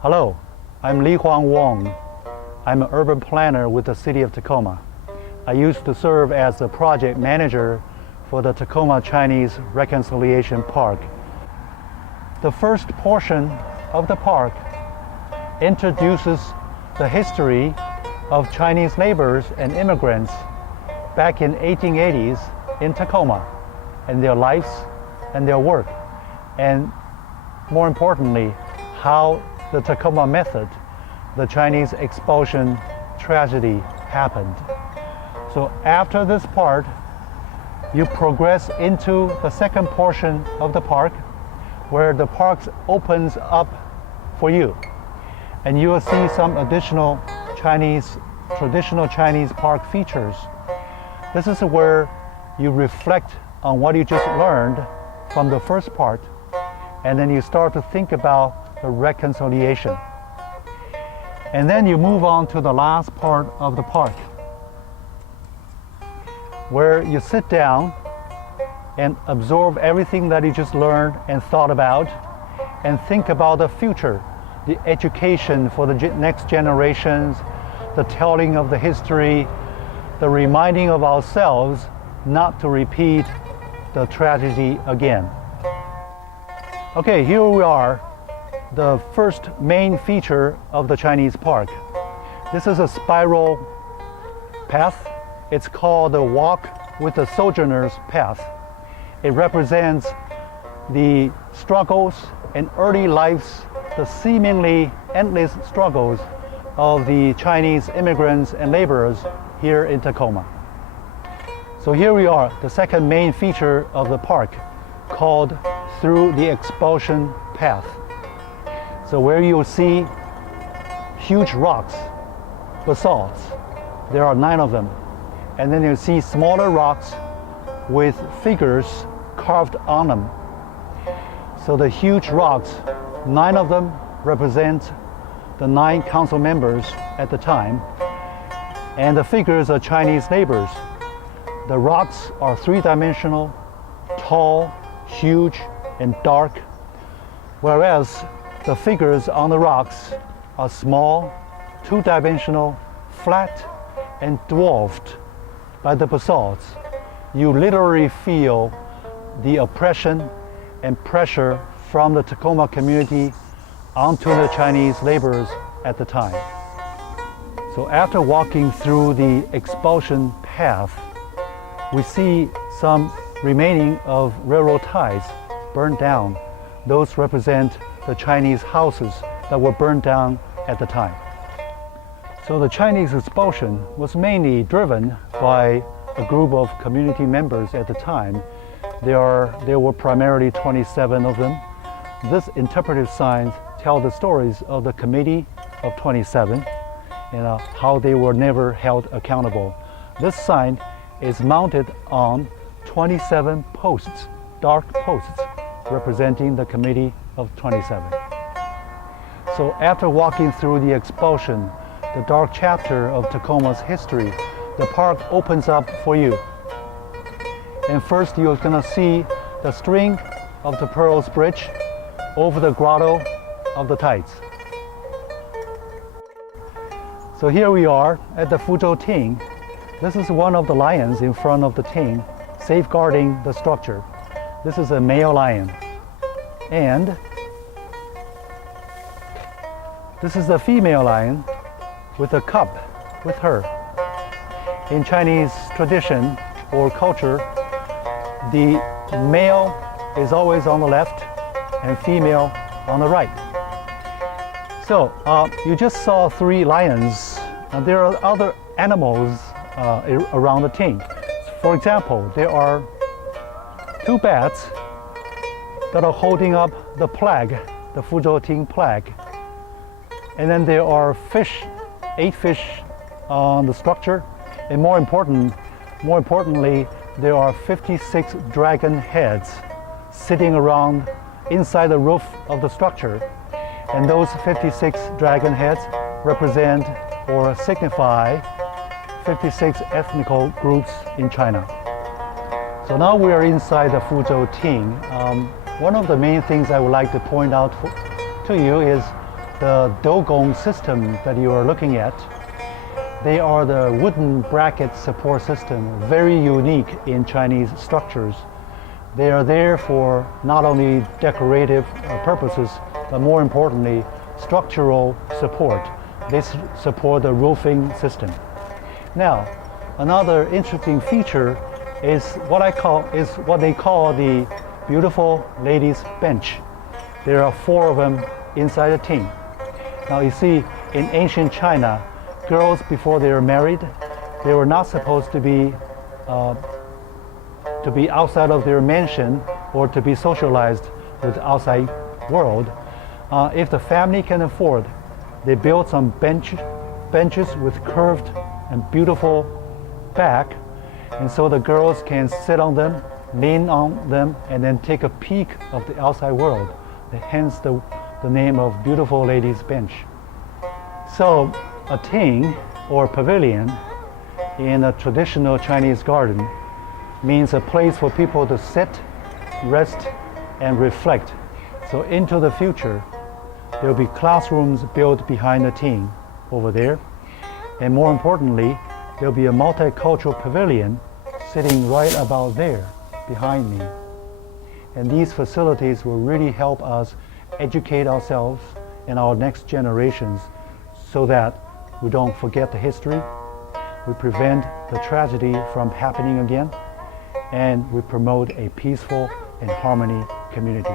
Hello, I'm Lihuang Wung. I'm an urban planner with the city of Tacoma. I used to serve as the project manager for the Tacoma Chinese Reconciliation Park. The first portion of the park introduces the history of Chinese laborers and immigrants back in 1880s in Tacoma and their lives and their work, and more importantly, how the Tacoma method, the Chinese expulsion tragedy happened. So after this part, you progress into the second portion of the park where the park opens up for you. And you will see some additional traditional Chinese park features. This is where you reflect on what you just learned from the first part, and then you start to think about the reconciliation. And then you move on to the last part of the park, where you sit down and absorb everything that you just learned and thought about, and think about the future, the education for the next generations, the telling of the history, the reminding of ourselves not to repeat the tragedy again. Okay, here we are, the first main feature of the Chinese park. This is a spiral path. It's called the Walk with the Sojourner's Path. It represents the struggles and early lives, the seemingly endless struggles of the Chinese immigrants and laborers here in Tacoma. So here we are, the second main feature of the park, called Through the Expulsion Path. So where you'll see huge rocks, basalts, there are 9 of them. And then you'll see smaller rocks with figures carved on them. So the huge rocks, 9 of them represent the 9 council members at the time. And the figures are Chinese laborers. The rocks are 3-dimensional, tall, huge, and dark, whereas the figures on the rocks are small, 2-dimensional, flat, and dwarfed by the basalts. You literally feel the oppression and pressure from the Tacoma community onto the Chinese laborers at the time. So after walking through the expulsion path, we see some remaining of railroad ties burned down. Those represent the Chinese houses that were burned down at the time. So the Chinese expulsion was mainly driven by a group of community members at the time. There were primarily 27 of them. This interpretive signs tell the stories of the Committee of 27 and how they were never held accountable. This sign is mounted on 27 posts, dark posts, representing the Committee of 27. So after walking through the expulsion, the dark chapter of Tacoma's history, the park opens up for you. And first you're gonna see the string of the Pearls Bridge over the grotto of the Tides. So here we are at the Futo Ting. This is one of the lions in front of the Ting, safeguarding the structure. This is a male lion. And this is a female lion with a cub with her. In Chinese tradition or culture, the male is always on the left and female on the right. So you just saw 3 lions. There are other animals around the Ting. For example, there are 2 bats that are holding up the flag, the Futo Ting flag. And then there are 8 fish on the structure. And more importantly, there are 56 dragon heads sitting around inside the roof of the structure. And those 56 dragon heads represent or signify 56 ethnical groups in China. So now we are inside the Futo Ting. One of the main things I would like to point out to you is the dogong system that you are looking at. They are the wooden bracket support system, very unique in Chinese structures. They are there for not only decorative purposes, but more importantly, structural support. They support the roofing system. Now, another interesting feature is what they call the beautiful ladies bench. There are 4 of them inside the ting. Now you see, in ancient China, girls before they were married, they were not supposed to be outside of their mansion or to be socialized with the outside world. If the family can afford, they build some benches with curved and beautiful back, and so the girls can sit on them, lean on them, and then take a peek of the outside world. Hence the name of Beautiful Ladies Bench. So a ting, or pavilion, in a traditional Chinese garden means a place for people to sit, rest, and reflect. So into the future, there will be classrooms built behind the ting over there. And more importantly, there will be a multicultural pavilion sitting right about there behind me. And these facilities will really help us educate ourselves and our next generations so that we don't forget the history, we prevent the tragedy from happening again, and we promote a peaceful and harmony community.